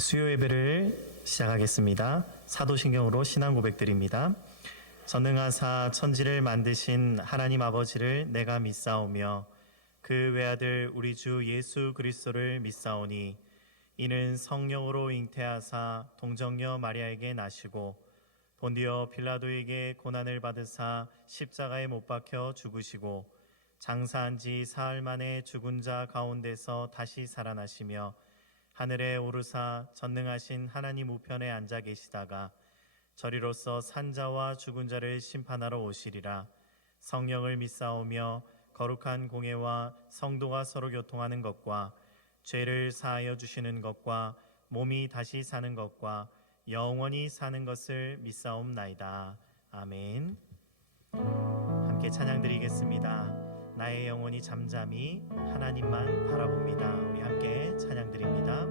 수요 예배를 시작하겠습니다. 사도신경으로 신앙 고백드립니다. 전능하사 천지를 만드신 하나님 아버지를 내가 믿사오며 그 외아들 우리 주 예수 그리스도를 믿사오니 이는 성령으로 잉태하사 동정녀 마리아에게 나시고 본디오 빌라도에게 고난을 받으사 십자가에 못 박혀 죽으시고 장사한 지 사흘 만에 죽은 자 가운데서 다시 살아나시며 하늘에 오르사 전능하신 하나님 우편에 앉아 계시다가 저리로서 산자와 죽은 자를 심판하러 오시리라. 성령을 믿사오며 거룩한 공예와 성도가 서로 교통하는 것과 죄를 사하여 주시는 것과 몸이 다시 사는 것과 영원히 사는 것을 믿사옵나이다. 아멘. 함께 찬양 드리겠습니다. 나의 영혼이 잠잠히 하나님만 바라봅니다. 우리 함께 찬양 드립니다.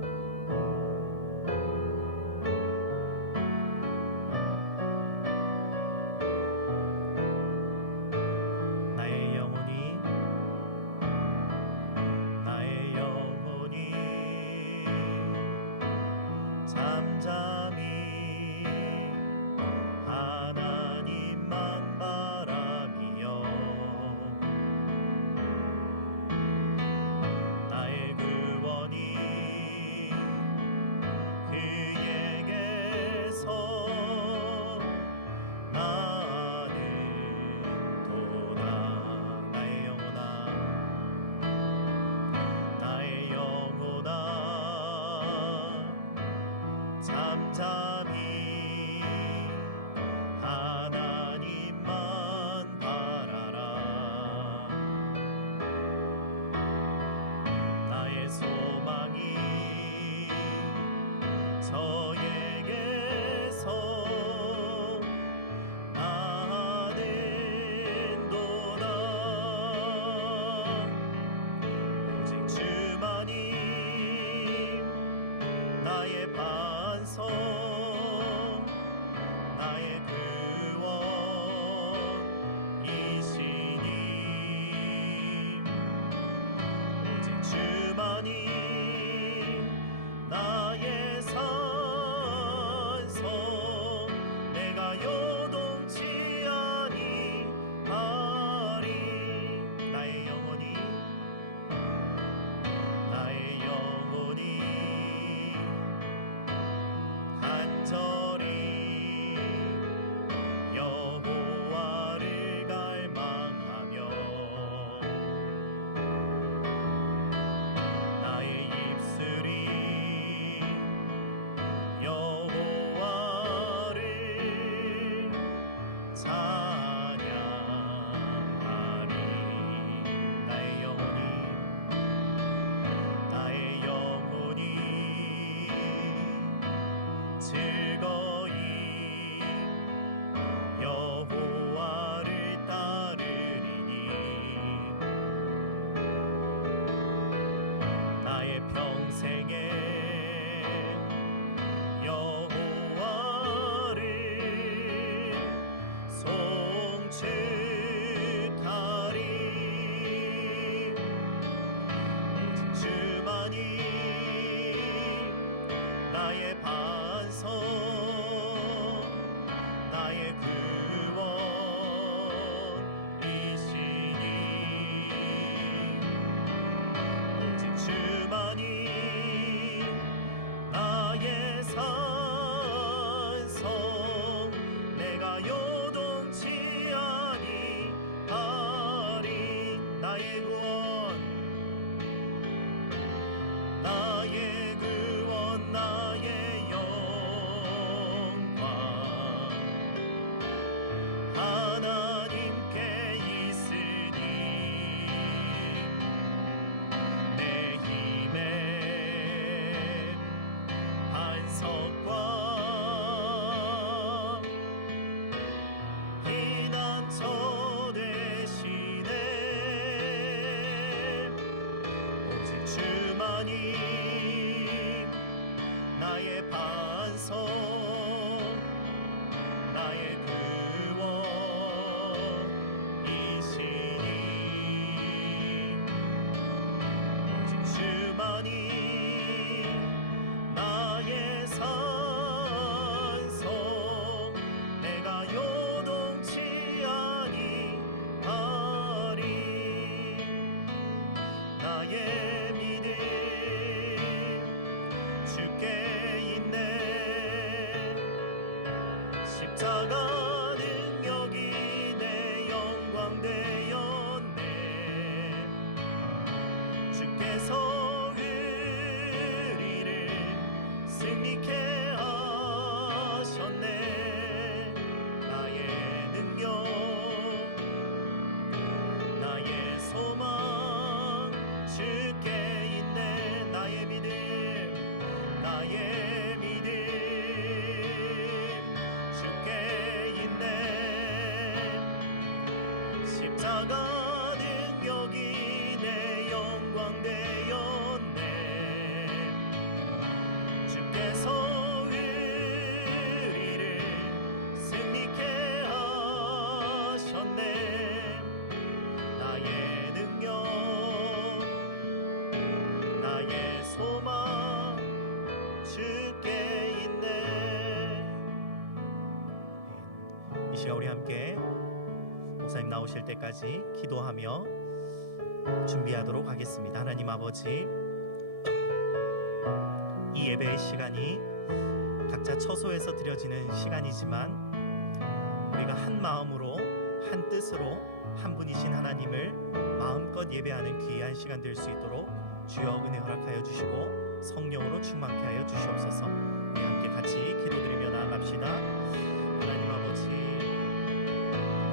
나의 영혼이 잠잠히 하나님만 바라며 나의 구원이 그에게서 나는 도다. 나의 영혼아 잠잠히 하나님만 바라라. 나의 소망이 저에게서 나는 도다. 오직 주만이 나의 반석 나의 믿음 주께 있네. 십자가 능력이 내 영광 되었네. 주께서 우리를 승리케 하셨네. 나의 능력 나의 소망 주께 있네. 나의 믿음 주께 있네. 십자가 능력이 내 영광 되었네. 주께서 우리를 승리케 하셨네. 나의 능력 나의 소망 주께 있네. 이 시간 우리 함께 목사님 나오실 때까지 기도하며 준비하도록 하겠습니다. 하나님 아버지, 이 예배의 시간이 각자 처소에서 드려지는 시간이지만 우리가 한 마음으로 한 뜻으로 한 분이신 하나님을 마음껏 예배하는 귀한 시간 될 수 있도록 주여 은혜 허락하여 주시고 성령으로 충만케 하여 주시옵소서. 우리 함께 같이 기도드리며 나아갑시다. 하나님 아버지, 감사합니다.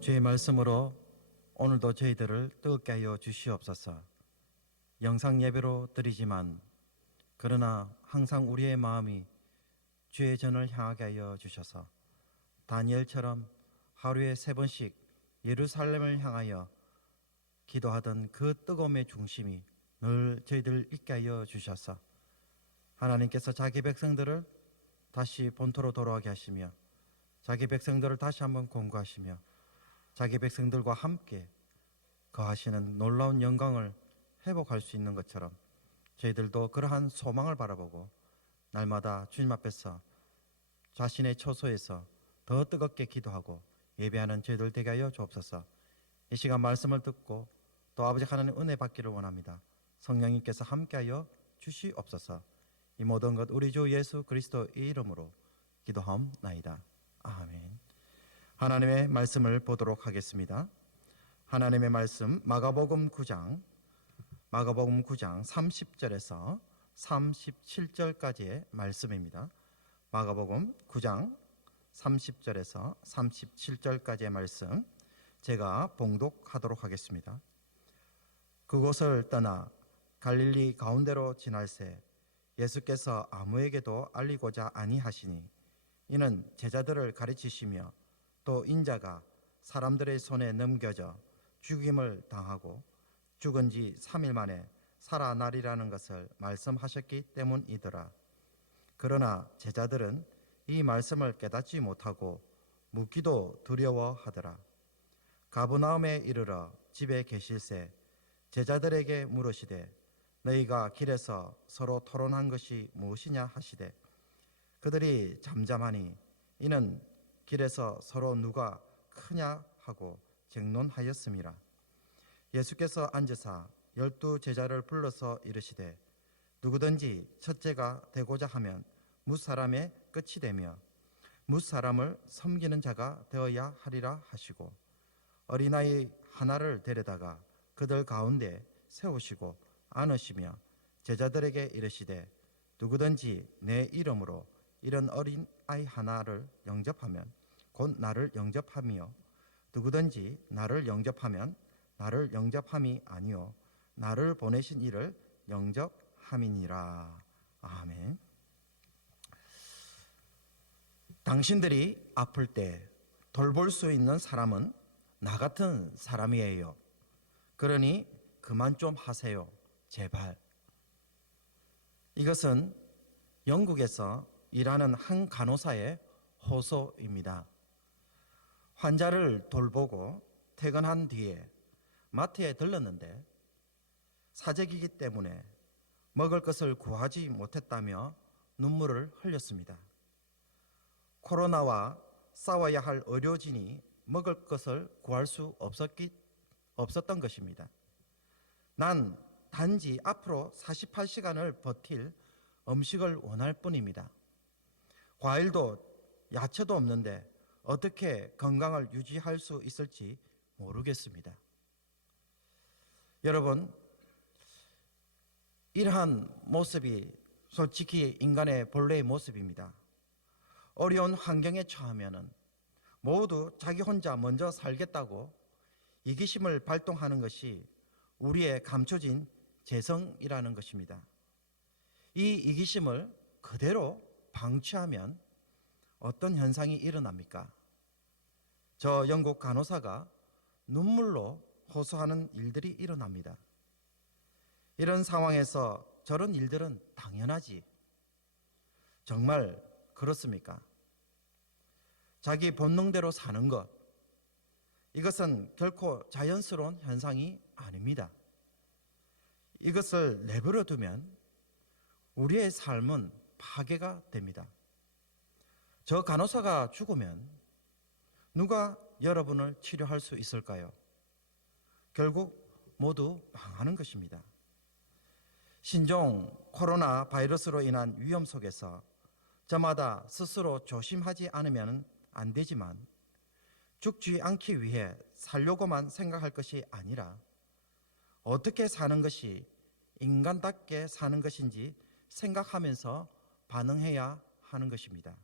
주의 말씀으로 오늘도 저희들을 뜨겁게 하여 주시옵소서. 영상 예배로 드리지만 그러나 항상 우리의 마음이 주의 전을 향하게 하여 주셔서 다니엘처럼 하루에 3번씩 예루살렘을 향하여 기도하던 그 뜨거움의 중심이 늘 저희들 있게 하여 주셔서 하나님께서 자기 백성들을 다시 본토로 돌아오게 하시며 자기 백성들을 다시 한번 공고하시며 자기 백성들과 함께 거하시는 놀라운 영광을 회복할 수 있는 것처럼 저희들도 그러한 소망을 바라보고 날마다 주님 앞에서 자신의 처소에서 더 뜨겁게 기도하고 예배하는 저희들 되게 하여 주옵소서. 이 시간 말씀을 듣고 또 아버지 하나님 은혜 받기를 원합니다. 성령님께서 함께하여 주시옵소서. 이 모든 것 우리 주 예수 그리스도의 이름으로 기도하옵나이다. 아멘. 하나님의 말씀을 보도록 하겠습니다. 하나님의 말씀 마가복음 9장 30절에서 37절까지의 말씀입니다. 마가복음 9장 30절에서 37절까지의 말씀 제가 봉독하도록 하겠습니다. 그곳을 떠나 갈릴리 가운데로 지날새 예수께서 아무에게도 알리고자 아니하시니 이는 제자들을 가르치시며 또 인자가 사람들의 손에 넘겨져 죽임을 당하고 죽은 지 3일 만에 살아나리라는 것을 말씀하셨기 때문이더라. 그러나 제자들은 이 말씀을 깨닫지 못하고 묻기도 두려워하더라. 가버나움에 이르러 집에 계실새 제자들에게 물으시되 너희가 길에서 서로 토론한 것이 무엇이냐 하시되 그들이 잠잠하니 이는 길에서 서로 누가 크냐 하고 쟁론하였음이라. 예수께서 앉으사 12 제자를 불러서 이르시되 누구든지 첫째가 되고자 하면 뭇사람의 끝이 되며 뭇사람을 섬기는 자가 되어야 하리라 하시고 어린아이 하나를 데려다가 그들 가운데 세우시고 안으시며 제자들에게 이르시되 누구든지 내 이름으로 이런 어린아이 하나를 영접하면 곧 나를 영접함이요 누구든지 나를 영접하면 나를 영접함이 아니요 나를 보내신 이를 영접함이니라. 아멘. 당신들이 아플 때 돌볼 수 있는 사람은 나 같은 사람이에요. 그러니 그만 좀 하세요. 제발. 이것은 영국에서 일하는 한 간호사의 호소입니다. 환자를 돌보고 퇴근한 뒤에 마트에 들렀는데 사재기이기 때문에 먹을 것을 구하지 못했다며 눈물을 흘렸습니다. 코로나와 싸워야 할 의료진이 먹을 것을 구할 수 없었던 것입니다. 난 단지 앞으로 48시간을 버틸 음식을 원할 뿐입니다. 과일도 야채도 없는데 어떻게 건강을 유지할 수 있을지 모르겠습니다. 여러분, 이러한 모습이 솔직히 인간의 본래의 모습입니다. 어려운 환경에 처하면은 모두 자기 혼자 먼저 살겠다고 이기심을 발동하는 것이 우리의 감춰진 재성이라는 것입니다. 이 이기심을 그대로 방치하면 어떤 현상이 일어납니까? 저 영국 간호사가 눈물로 호소하는 일들이 일어납니다. 이런 상황에서 저런 일들은 당연하지. 정말 그렇습니까? 자기 본능대로 사는 것, 이것은 결코 자연스러운 현상이 아닙니다. 이것을 내버려 두면 우리의 삶은 파괴가 됩니다. 저 간호사가 죽으면 누가 여러분을 치료할 수 있을까요? 결국 모두 망하는 것입니다. 신종 코로나 바이러스로 인한 위험 속에서 저마다 스스로 조심하지 않으면 안 되지만 죽지 않기 위해 살려고만 생각할 것이 아니라 어떻게 사는 것이 인간답게 사는 것인지 생각하면서 반응해야 하는 것입니다.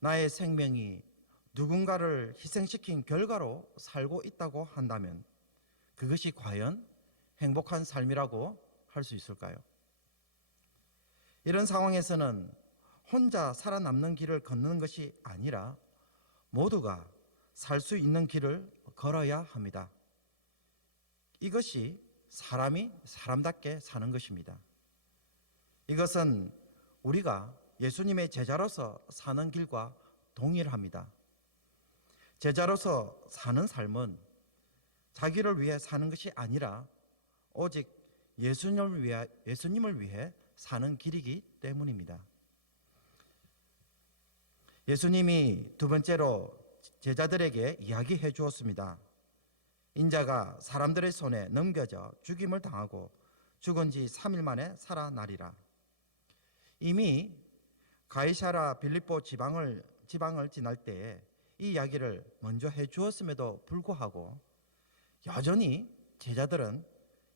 나의 생명이 누군가를 희생시킨 결과로 살고 있다고 한다면 그것이 과연 행복한 삶이라고 할 수 있을까요? 이런 상황에서는 혼자 살아남는 길을 걷는 것이 아니라 모두가 살 수 있는 길을 걸어야 합니다. 이것이 사람이 사람답게 사는 것입니다. 이것은 우리가 예수님의 제자로서 사는 길과 동일합니다. 제자로서 사는 삶은 자기를 위해 사는 것이 아니라 오직 예수님을 위해 사는 길이기 때문입니다. 예수님이 두 번째로 제자들에게 이야기해 주었습니다. 인자가 사람들의 손에 넘겨져 죽임을 당하고 죽은 지 3일 만에 살아나리라. 이미 가이사라 빌립보 지방을 지날 때에 이 이야기를 먼저 해 주었음에도 불구하고 여전히 제자들은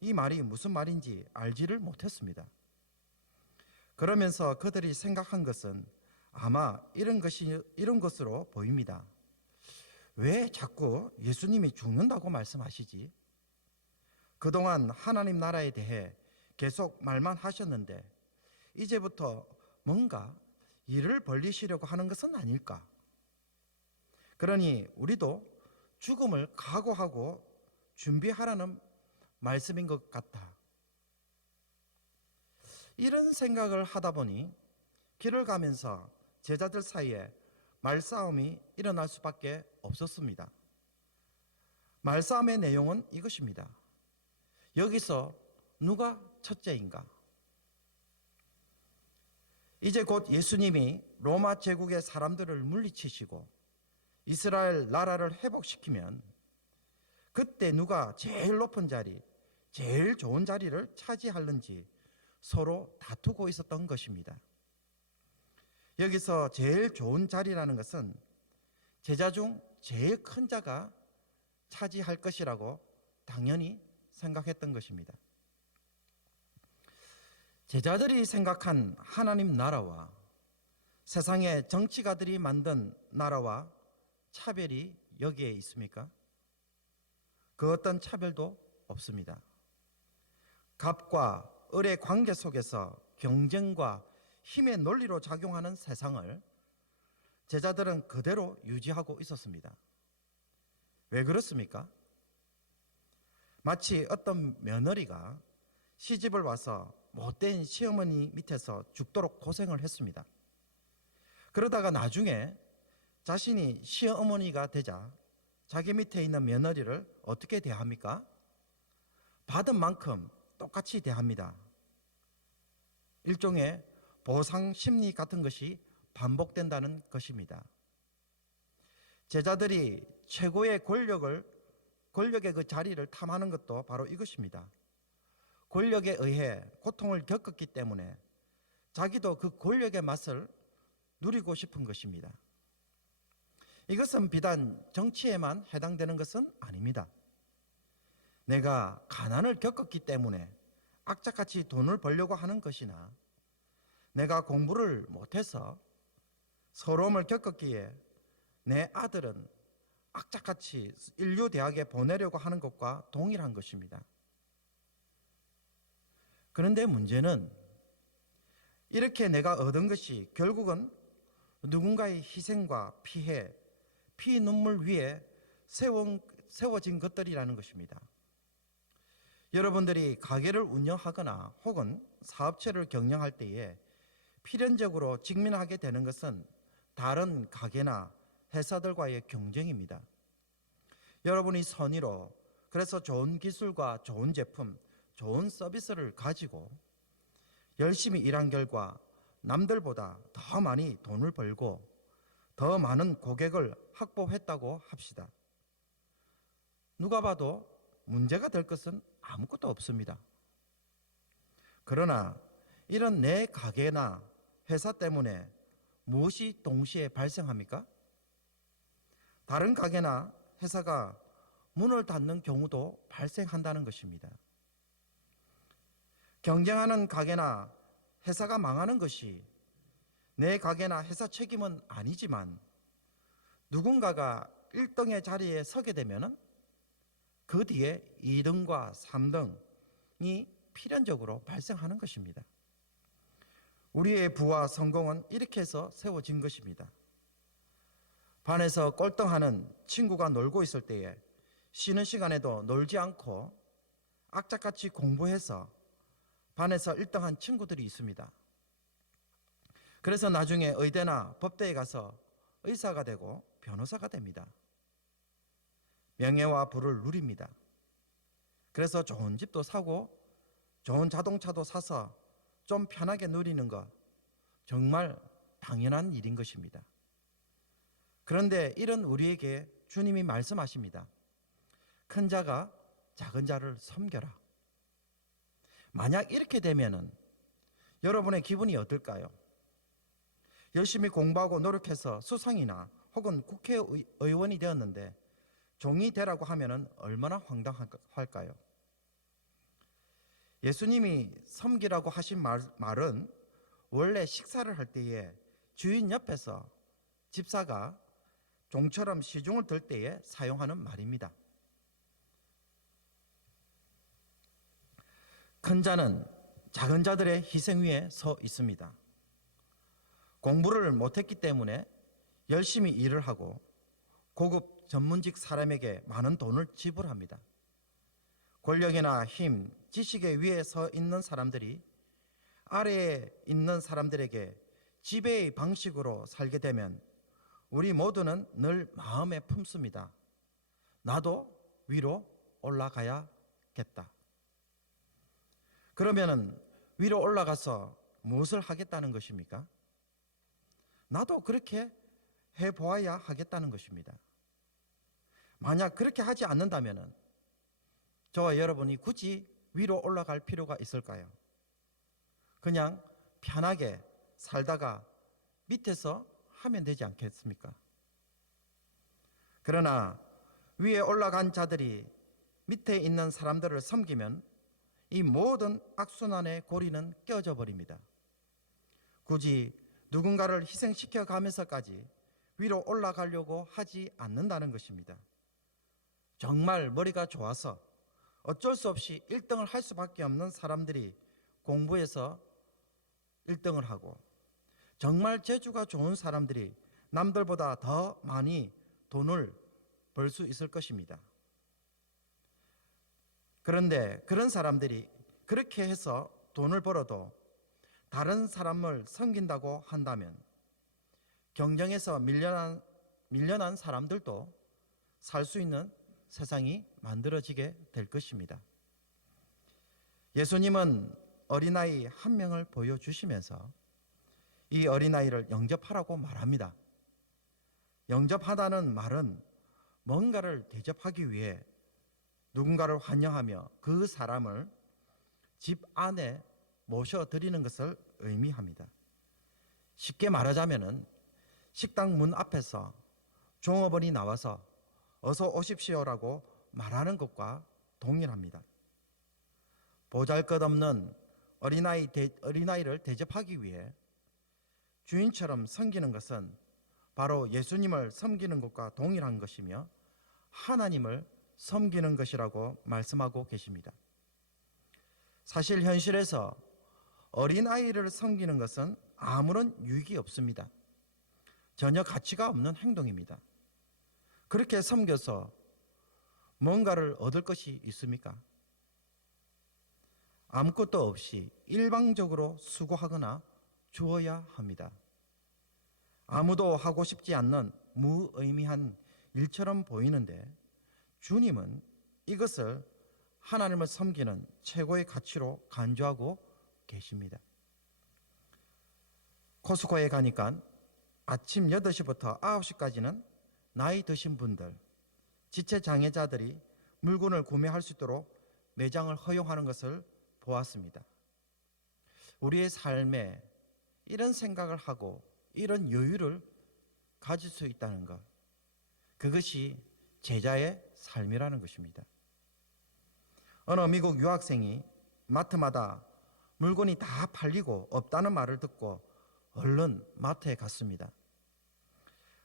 이 말이 무슨 말인지 알지를 못했습니다. 그러면서 그들이 생각한 것은 아마 이런 것으로 보입니다. 왜 자꾸 예수님이 죽는다고 말씀하시지? 그동안 하나님 나라에 대해 계속 말만 하셨는데 이제부터 뭔가 일을 벌리시려고 하는 것은 아닐까? 그러니 우리도 죽음을 각오하고 준비하라는 말씀인 것 같다. 이런 생각을 하다 보니 길을 가면서 제자들 사이에 말싸움이 일어날 수밖에 없었습니다. 말싸움의 내용은 이것입니다. 여기서 누가 첫째인가? 이제 곧 예수님이 로마 제국의 사람들을 물리치시고 이스라엘 나라를 회복시키면 그때 누가 제일 높은 자리, 제일 좋은 자리를 차지하는지 서로 다투고 있었던 것입니다. 여기서 제일 좋은 자리라는 것은 제자 중 제일 큰 자가 차지할 것이라고 당연히 생각했던 것입니다. 제자들이 생각한 하나님 나라와 세상의 정치가들이 만든 나라와 차별이 여기에 있습니까? 그 어떤 차별도 없습니다. 갑과 을의 관계 속에서 경쟁과 힘의 논리로 작용하는 세상을 제자들은 그대로 유지하고 있었습니다. 왜 그렇습니까? 마치 어떤 며느리가 시집을 와서 못된 시어머니 밑에서 죽도록 고생을 했습니다. 그러다가 나중에 자신이 시어머니가 되자 자기 밑에 있는 며느리를 어떻게 대합니까? 받은 만큼 똑같이 대합니다. 일종의 보상 심리 같은 것이 반복된다는 것입니다. 제자들이 최고의 권력의 그 자리를 탐하는 것도 바로 이것입니다. 권력에 의해 고통을 겪었기 때문에 자기도 그 권력의 맛을 누리고 싶은 것입니다. 이것은 비단 정치에만 해당되는 것은 아닙니다. 내가 가난을 겪었기 때문에 악착같이 돈을 벌려고 하는 것이나, 내가 공부를 못해서 서러움을 겪었기에 내 아들은 악착같이 인류대학에 보내려고 하는 것과 동일한 것입니다. 그런데 문제는 이렇게 내가 얻은 것이 결국은 누군가의 희생과 피해, 피눈물 위에 세워진 것들이라는 것입니다. 여러분들이 가게를 운영하거나 혹은 사업체를 경영할 때에 필연적으로 직면하게 되는 것은 다른 가게나 회사들과의 경쟁입니다. 여러분이 선의로, 그래서 좋은 기술과 좋은 제품, 좋은 서비스를 가지고 열심히 일한 결과 남들보다 더 많이 돈을 벌고 더 많은 고객을 확보했다고 합시다. 누가 봐도 문제가 될 것은 아무것도 없습니다. 그러나 이런 내 가게나 회사 때문에 무엇이 동시에 발생합니까? 다른 가게나 회사가 문을 닫는 경우도 발생한다는 것입니다. 경쟁하는 가게나 회사가 망하는 것이 내 가게나 회사 책임은 아니지만, 누군가가 1등의 자리에 서게 되면 그 뒤에 2등과 3등이 필연적으로 발생하는 것입니다. 우리의 부와 성공은 이렇게 해서 세워진 것입니다. 반에서 꼴등하는 친구가 놀고 있을 때에 쉬는 시간에도 놀지 않고 악착같이 공부해서 반에서 1등한 친구들이 있습니다. 그래서 나중에 의대나 법대에 가서 의사가 되고 변호사가 됩니다. 명예와 부를 누립니다. 그래서 좋은 집도 사고 좋은 자동차도 사서 좀 편하게 누리는 것, 정말 당연한 일인 것입니다. 그런데 이런 우리에게 주님이 말씀하십니다. 큰 자가 작은 자를 섬겨라. 만약 이렇게 되면은 여러분의 기분이 어떨까요? 열심히 공부하고 노력해서 수상이나 혹은 국회의원이 되었는데 종이 되라고 하면은 얼마나 황당할까요? 예수님이 섬기라고 하신 말은 원래 식사를 할 때에 주인 옆에서 집사가 종처럼 시중을 들 때에 사용하는 말입니다. 큰 자는 작은 자들의 희생 위에 서 있습니다. 공부를 못했기 때문에 열심히 일을 하고 고급 전문직 사람에게 많은 돈을 지불합니다. 권력이나 힘, 지식에 위에 서 있는 사람들이 아래에 있는 사람들에게 지배의 방식으로 살게 되면 우리 모두는 늘 마음에 품습니다. 나도 위로 올라가야겠다. 그러면은 위로 올라가서 무엇을 하겠다는 것입니까? 나도 그렇게 해보아야 하겠다는 것입니다. 만약 그렇게 하지 않는다면은 저와 여러분이 굳이 위로 올라갈 필요가 있을까요? 그냥 편하게 살다가 밑에서 하면 되지 않겠습니까? 그러나 위에 올라간 자들이 밑에 있는 사람들을 섬기면 이 모든 악순환의 고리는 깨어져 버립니다. 굳이 누군가를 희생시켜 가면서까지 위로 올라가려고 하지 않는다는 것입니다. 정말 머리가 좋아서 어쩔 수 없이 1등을 할 수밖에 없는 사람들이 공부해서 1등을 하고, 정말 재주가 좋은 사람들이 남들보다 더 많이 돈을 벌 수 있을 것입니다. 그런데 그런 사람들이 그렇게 해서 돈을 벌어도 다른 사람을 섬긴다고 한다면 경쟁에서 밀려난 사람들도 살 수 있는 세상이 만들어지게 될 것입니다. 예수님은 어린아이 한 명을 보여주시면서 이 어린아이를 영접하라고 말합니다. 영접하다는 말은 뭔가를 대접하기 위해 누군가를 환영하며 그 사람을 집 안에 모셔드리는 것을 의미합니다. 쉽게 말하자면 식당 문 앞에서 종업원이 나와서 어서 오십시오라고 말하는 것과 동일합니다. 보잘것없는 어린아이를 대접하기 위해 주인처럼 섬기는 것은 바로 예수님을 섬기는 것과 동일한 것이며 하나님을 섬기는 것이라고 말씀하고 계십니다. 사실 현실에서 어린아이를 섬기는 것은 아무런 유익이 없습니다. 전혀 가치가 없는 행동입니다. 그렇게 섬겨서 뭔가를 얻을 것이 있습니까? 아무것도 없이 일방적으로 수고하거나 주어야 합니다. 아무도 하고 싶지 않는 무의미한 일처럼 보이는데 주님은 이것을 하나님을 섬기는 최고의 가치로 간주하고 계십니다. 코스코에 가니까 아침 8시부터 9시까지는 나이 드신 분들, 지체장애자들이 물건을 구매할 수 있도록 매장을 허용하는 것을 보았습니다. 우리의 삶에 이런 생각을 하고 이런 여유를 가질 수 있다는 것, 그것이 제자의 삶이라는 것입니다. 어느 미국 유학생이 마트마다 물건이 다 팔리고 없다는 말을 듣고 얼른 마트에 갔습니다.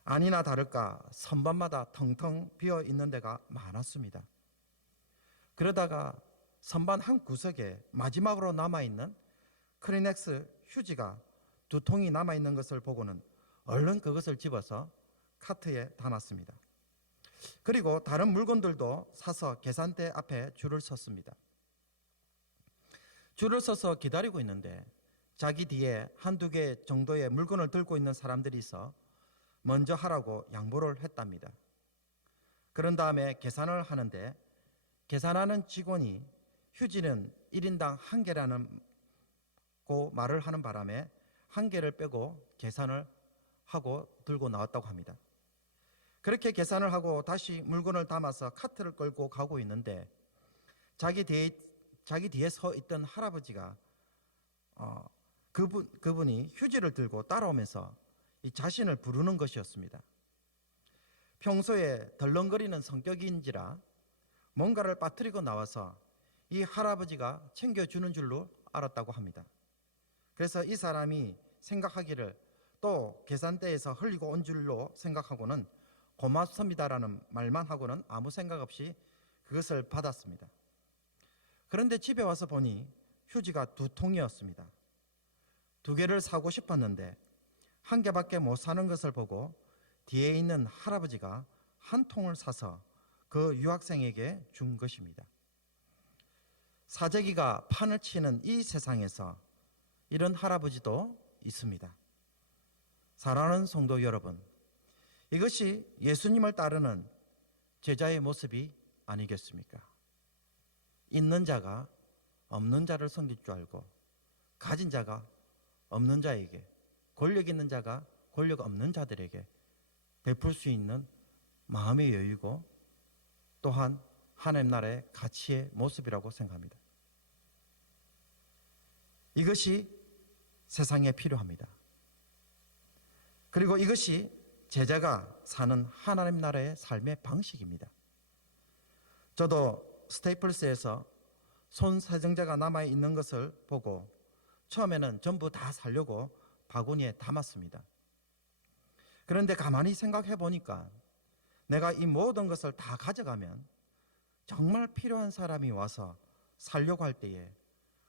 아니나 다를까 선반마다 텅텅 비어 있는 데가 많았습니다. 그러다가 선반 한 구석에 마지막으로 남아있는 크리넥스 휴지가 2통이 남아있는 것을 보고는 얼른 그것을 집어서 카트에 담았습니다. 그리고 다른 물건들도 사서 계산대 앞에 줄을 섰습니다. 줄을 서서 기다리고 있는데 자기 뒤에 한두 개 정도의 물건을 들고 있는 사람들이 있어 먼저 하라고 양보를 했답니다. 그런 다음에 계산을 하는데 계산하는 직원이 휴지는 1인당 1개라는 말을 하는 바람에 1개를 빼고 계산을 하고 들고 나왔다고 합니다. 그렇게 계산을 하고 다시 물건을 담아서 카트를 끌고 가고 있는데 자기 뒤에 서 있던 할아버지가 그분이 휴지를 들고 따라오면서 이 자신을 부르는 것이었습니다. 평소에 덜렁거리는 성격인지라 뭔가를 빠뜨리고 나와서 이 할아버지가 챙겨주는 줄로 알았다고 합니다. 그래서 이 사람이 생각하기를 또 계산대에서 흘리고 온 줄로 생각하고는 고맙습니다라는 말만 하고는 아무 생각 없이 그것을 받았습니다. 그런데 집에 와서 보니 휴지가 2통이었습니다. 2개를 사고 싶었는데 1개밖에 못 사는 것을 보고 뒤에 있는 할아버지가 1통을 사서 그 유학생에게 준 것입니다. 사재기가 판을 치는 이 세상에서 이런 할아버지도 있습니다. 사랑하는 성도 여러분, 이것이 예수님을 따르는 제자의 모습이 아니겠습니까? 있는 자가 없는 자를 섬길 줄 알고 가진 자가 없는 자에게, 권력 있는 자가 권력 없는 자들에게 베풀 수 있는 마음의 여유고 또한 하나님 나라의 가치의 모습이라고 생각합니다. 이것이 세상에 필요합니다. 그리고 이것이 제자가 사는 하나님 나라의 삶의 방식입니다. 저도 스테이플스에서 손세정제가 남아있는 것을 보고 처음에는 전부 다 사려고 바구니에 담았습니다. 그런데 가만히 생각해 보니까 내가 이 모든 것을 다 가져가면 정말 필요한 사람이 와서 살려고 할 때에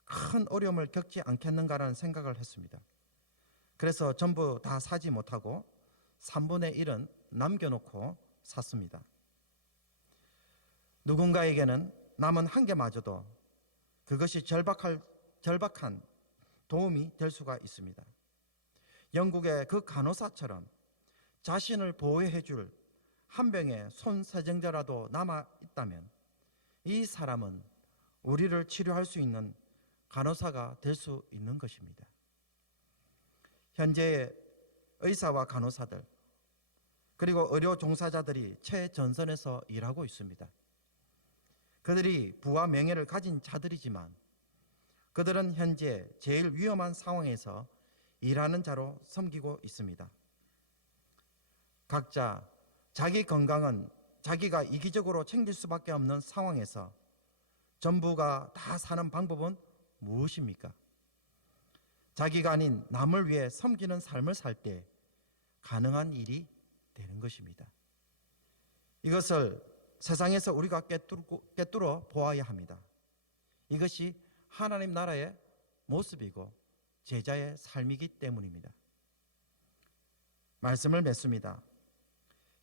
큰 어려움을 겪지 않겠는가라는 생각을 했습니다. 그래서 전부 다 사지 못하고 3분의 1은 남겨놓고 샀습니다. 누군가에게는 남은 1개마저도 그것이 절박할 절박한 도움이 될 수가 있습니다. 영국의 그 간호사처럼 자신을 보호해 줄 한 병의 손세정제라도 남아 있다면 이 사람은 우리를 치료할 수 있는 간호사가 될 수 있는 것입니다. 현재의 의사와 간호사들 그리고 의료 종사자들이 최전선에서 일하고 있습니다. 그들이 부와 명예를 가진 자들이지만 그들은 현재 제일 위험한 상황에서 일하는 자로 섬기고 있습니다. 각자 자기 건강은 자기가 이기적으로 챙길 수밖에 없는 상황에서 전부가 다 사는 방법은 무엇입니까? 자기가 아닌 남을 위해 섬기는 삶을 살 때 가능한 일이 되는 것입니다. 이것을 세상에서 우리가 꿰뚫어 보아야 합니다. 이것이 하나님 나라의 모습이고 제자의 삶이기 때문입니다. 말씀을 맺습니다.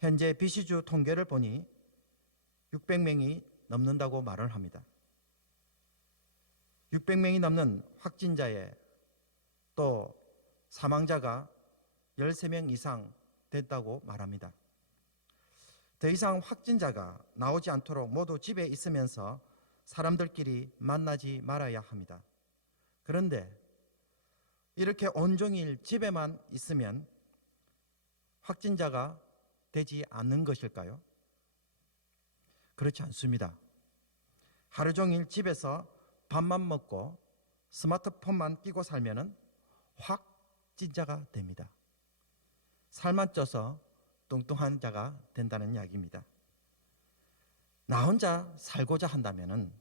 현재 BC주 통계를 보니 600명이 넘는다고 말을 합니다. 600명이 넘는 확진자에 또 사망자가 13명 이상 됐다고 말합니다. 더 이상 확진자가 나오지 않도록 모두 집에 있으면서 사람들끼리 만나지 말아야 합니다. 그런데 이렇게 온종일 집에만 있으면 확진자가 되지 않는 것일까요? 그렇지 않습니다. 하루 종일 집에서 밥만 먹고 스마트폰만 끼고 살면은 확진자가 됩니다. 살만 쪄서 뚱뚱한 자가 된다는 이야기입니다. 나 혼자 살고자 한다면은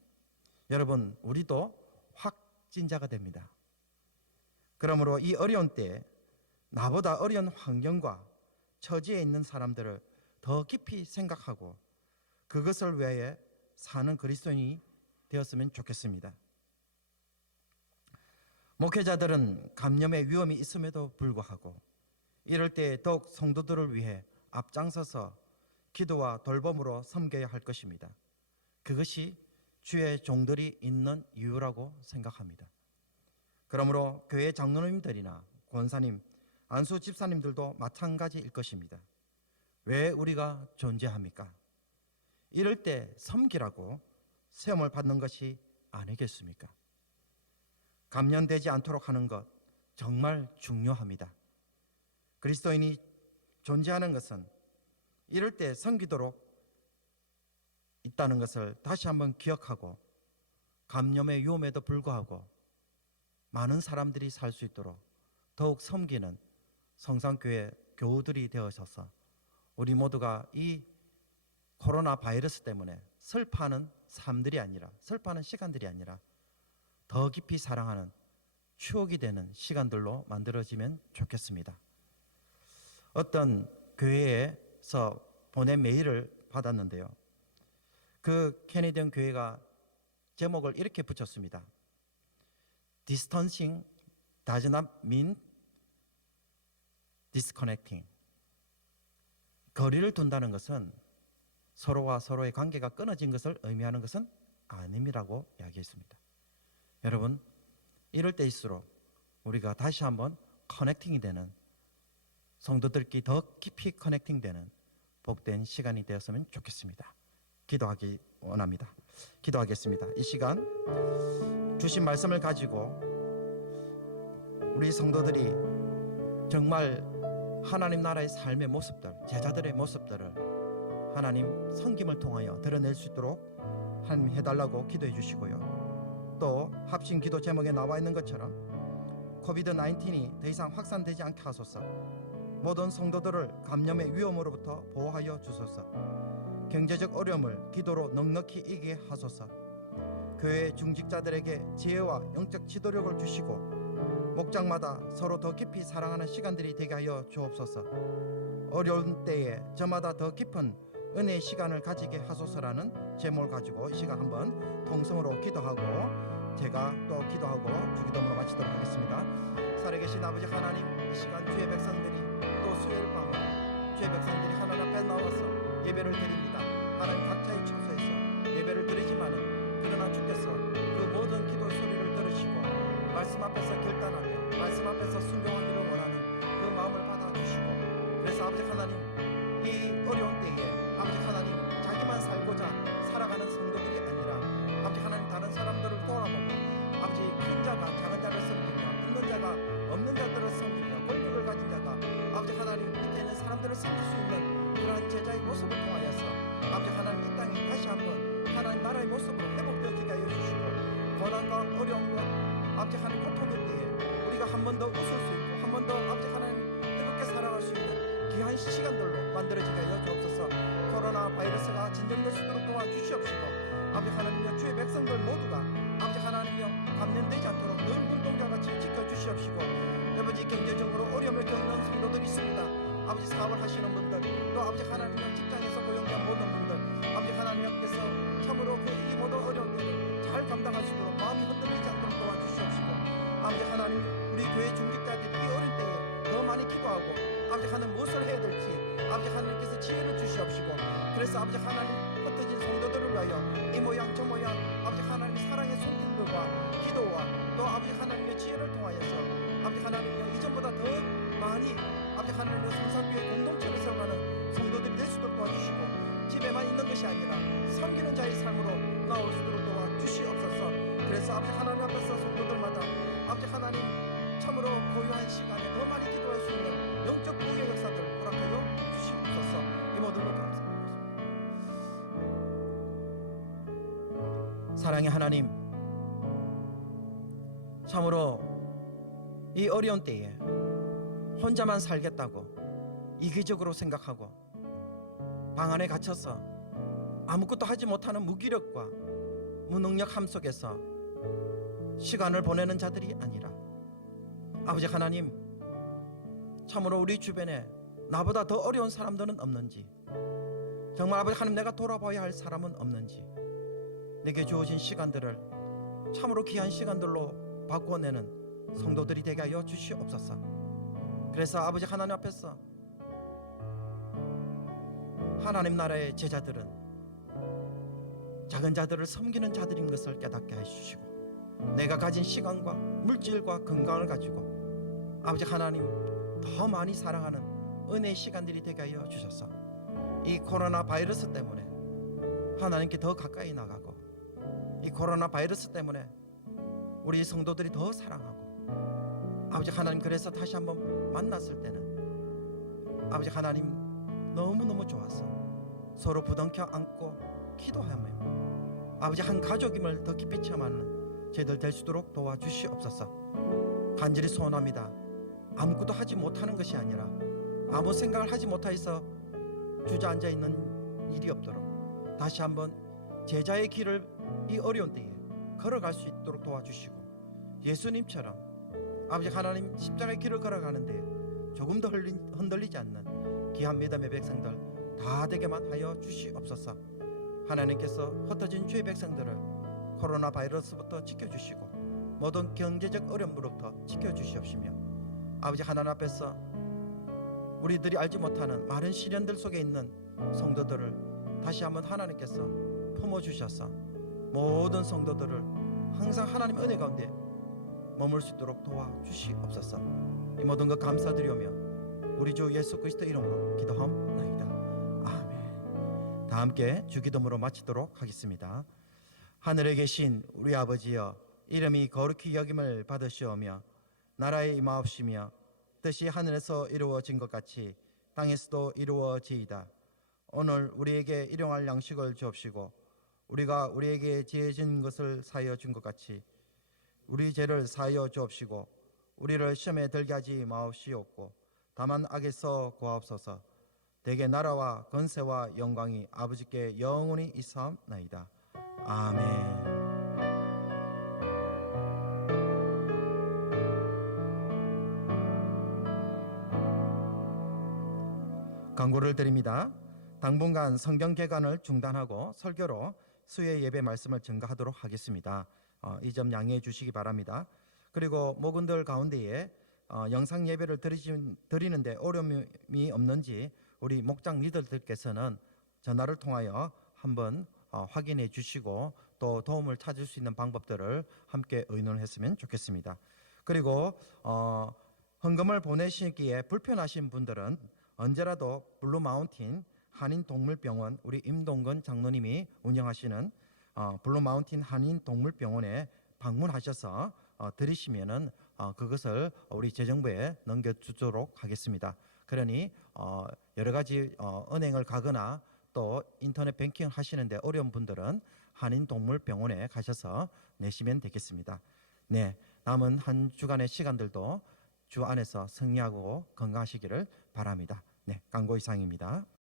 여러분 우리도 확진자가 됩니다. 그러므로 이 어려운 때에 나보다 어려운 환경과 처지에 있는 사람들을 더 깊이 생각하고 그것을 위해 사는 그리스도인이 되었으면 좋겠습니다. 목회자들은 감염의 위험이 있음에도 불구하고 이럴 때 더욱 성도들을 위해 앞장서서 기도와 돌봄으로 섬겨야 할 것입니다. 그것이 주의 종들이 있는 이유라고 생각합니다. 그러므로 교회 장로님들이나 권사님, 안수 집사님들도 마찬가지일 것입니다. 왜 우리가 존재합니까? 이럴 때 섬기라고 시험을 받는 것이 아니겠습니까? 감염되지 않도록 하는 것 정말 중요합니다. 그리스도인이 존재하는 것은 이럴 때 섬기도록 있다는 것을 다시 한번 기억하고 감염의 위험에도 불구하고 많은 사람들이 살 수 있도록 더욱 섬기는 성산교회 교우들이 되어셔서 우리 모두가 이 코로나 바이러스 때문에 슬퍼하는 시간들이 아니라 더 깊이 사랑하는 추억이 되는 시간들로 만들어지면 좋겠습니다. 어떤 교회에서 보낸 메일을 받았는데요. 그 캐네디언 교회가 제목을 이렇게 붙였습니다. Distancing does not mean disconnecting. 거리를 둔다는 것은 서로와 서로의 관계가 끊어진 것을 의미하는 것은 아님이라고 이야기했습니다. 여러분, 이럴 때일수록 우리가 다시 한번 커넥팅이 되는 성도들끼리 더 깊이 커넥팅되는 복된 시간이 되었으면 좋겠습니다. 기도하기 원합니다. 기도하겠습니다. 이 시간 주신 말씀을 가지고 우리 성도들이 정말 하나님 나라의 삶의 모습들, 제자들의 모습들을 하나님 섬김을 통하여 드러낼 수 있도록 하나님 해달라고 기도해 주시고요. 또 합심 기도 제목에 나와 있는 것처럼 코비드-19이 더 이상 확산되지 않게 하소서. 모든 성도들을 감염의 위험으로부터 보호하여 주소서. 경제적 어려움을 기도로 넉넉히 이기게 하소서. 교회 중직자들에게 지혜와 영적 지도력을 주시고 목장마다 서로 더 깊이 사랑하는 시간들이 되게 하여 주옵소서. 어려운 때에 저마다 더 깊은 은혜의 시간을 가지게 하소서라는 제목을 가지고 이 시간 한번 통성으로 기도하고 제가 또 기도하고 주기도문으로 마치도록 하겠습니다. 살아계신 아버지 하나님, 이 시간 주의 백성들이 또 수요일 밤에 주의 백성들이 하나님 앞에 나와서 예배를 드립니다. 하나님 각자의 처소에서 예배를 드리지만은 그러나 주께서 그 모든 기도 소리를 들으시고 아버지 하나님, 이 어려운 때에 아버지 하나님, 자기만 살고자 살아가는 성도들이 아니라 아버지 하나님, 다른 사람들을 돌아보고 아버지, 큰 자가 작은 자를 섬기며 있는 자가 없는 자들을 섬기며 권력을 가진 자가 아버지 하나님, 밑에 있는 사람들을 섬길 수 있는 그러한 제자의 모습을 통하여서 아버지 하나님, 이 땅이 다시 한번 하나님 나라의 모습으로 회복되어지게 하여 주시고, 고난과 어려움과 아버지 하나님 고통의 때에 우리가 한 번 더 웃을 수 있고 한 번 더 아버지 하나님 뜨겁게 살아갈 수 있는 귀한 시간들로 만들어지게 하여 주옵소서. 코로나 바이러스가 진정될 수 있도록 도와주시옵시고, 아버지 하나님여, 주의 백성들 모두가 아버지 하나님여 감염되지 않도록 늘 눈동자 같이 지켜주시옵시고, 아버지 경제적으로 어려움을 겪는 성도들이 있습니다. 아버지 사업을 하시는 분들, 또 아버지 하나님여 직장에서 고용된 모든 분들, 아버지 하나님께서 참으로 이 모든 어려운 일을 잘 감당할 수 있도록 마음이 흔들리지 않도록 도와주시옵시고, 아버지 하나님, 우리 교회 중직자들이 이 어린 때에 더 많이 기도하고 아버지 하나님 무엇을 해야 될지 아버지 하나님께서 지혜를 주시옵시고, 그래서 아버지 하나님 흩어진 성도들을 위하여 이 모양 저 모양 아버지 하나님 사랑의 손길들과 기도와 또 아버지 하나님의 지혜를 통하여서 아버지 하나님여 이전보다 더 많이 아버지 하나님의 성사교회 공동체를 세워가는 성도들이 될 수 있도록 도와주시고, 집에만 있는 것이 아니라 섬기는 자의 삶으로 나올 수 있도록 도와주시옵소서. 그래서 아버지 하나님 앞에서 성도들마다 아버지 하나님 참으로 고요한 시간에 더 많이 기도할 수 있는 영적 공의 역사들 허락하여 주시옵소서. 이 모든 것 감사합니다. 사랑의 하나님, 참으로 이 어려운 때에 혼자만 살겠다고 이기적으로 생각하고 방 안에 갇혀서 아무것도 하지 못하는 무기력과 무능력함 속에서 시간을 보내는 자들이 아니라 아버지 하나님, 참으로 우리 주변에 나보다 더 어려운 사람들은 없는지, 정말 아버지 하나님 내가 돌아봐야 할 사람은 없는지, 내게 주어진 시간들을 참으로 귀한 시간들로 바꾸어내는 성도들이 되게 하여 주시옵소서. 그래서 아버지 하나님 앞에서 하나님 나라의 제자들은 작은 자들을 섬기는 자들인 것을 깨닫게 해주시고, 내가 가진 시간과 물질과 건강을 가지고 아버지 하나님 더 많이 사랑하는 은혜의 시간들이 되게 하여 주셔서 이 코로나 바이러스 때문에 하나님께 더 가까이 나가고, 이 코로나 바이러스 때문에 우리 성도들이 더 사랑하고, 아버지 하나님, 그래서 다시 한번 만났을 때는 아버지 하나님 너무너무 좋아서 서로 부둥켜 안고 기도하며 아버지 한 가족임을 더 깊이 체험하는 저희들 될 수 있도록 도와주시옵소서. 간절히 소원합니다. 아무것도 하지 못하는 것이 아니라 아무 생각을 하지 못하여서 주저앉아 있는 일이 없도록 다시 한번 제자의 길을 이 어려운 때에 걸어갈 수 있도록 도와주시고, 예수님처럼 아버지 하나님 십자가의 길을 걸어가는데 조금 더 흔들리지 않는 귀한 믿음의 백성들 다 되게만 하여 주시옵소서. 하나님께서 흩어진 주의 백성들을 코로나 바이러스부터 지켜주시고 모든 경제적 어려움으로부터 지켜주시옵시며, 아버지 하나님 앞에서 우리들이 알지 못하는 많은 시련들 속에 있는 성도들을 다시 한번 하나님께서 품어주셔서 모든 성도들을 항상 하나님 은혜 가운데 머물 수 있도록 도와주시옵소서. 이 모든 것 감사드리오며 우리 주 예수 그리스도 이름으로 기도하옵나이다. 아멘. 다 함께 주기도문으로 마치도록 하겠습니다. 하늘에 계신 우리 아버지여, 이름이 거룩히 여김을 받으시오며 나라에 임하옵시며 뜻이 하늘에서 이루어진 것 같이 땅에서도 이루어지이다. 오늘 우리에게 일용할 양식을 주옵시고 우리가 우리에게 지어진 것을 사하여 준 것 같이 우리 죄를 사하여 주옵시고 우리를 시험에 들게 하지 마옵시옵고 다만 악에서 구하옵소서. 대개 나라와 권세와 영광이 아버지께 영원히 있사옵나이다. 아멘. 광고를 드립니다. 당분간 성경 개관을 중단하고 설교로 수요 예배 말씀을 증가하도록 하겠습니다. 이 점 양해해 주시기 바랍니다. 그리고 목원들 가운데에 영상 예배를 드리는데 어려움이 없는지 우리 목장 리더들께서는 전화를 통하여 한번 확인해 주시고 또 도움을 찾을 수 있는 방법들을 함께 의논했으면 좋겠습니다. 그리고 헌금을 보내시기에 불편하신 분들은 언제라도 블루마운틴 한인동물병원 우리 임동건 장로님이 운영하시는 블루마운틴 한인동물병원에 방문하셔서 들으시면은 그것을 우리 재정부에 넘겨주도록 하겠습니다. 그러니 여러 가지 은행을 가거나 또 인터넷 뱅킹 하시는데 어려운 분들은 한인동물병원에 가셔서 내시면 되겠습니다. 네, 남은 한 주간의 시간들도 주 안에서 승리하고 건강하시기를 바랍니다. 네, 광고 이상입니다.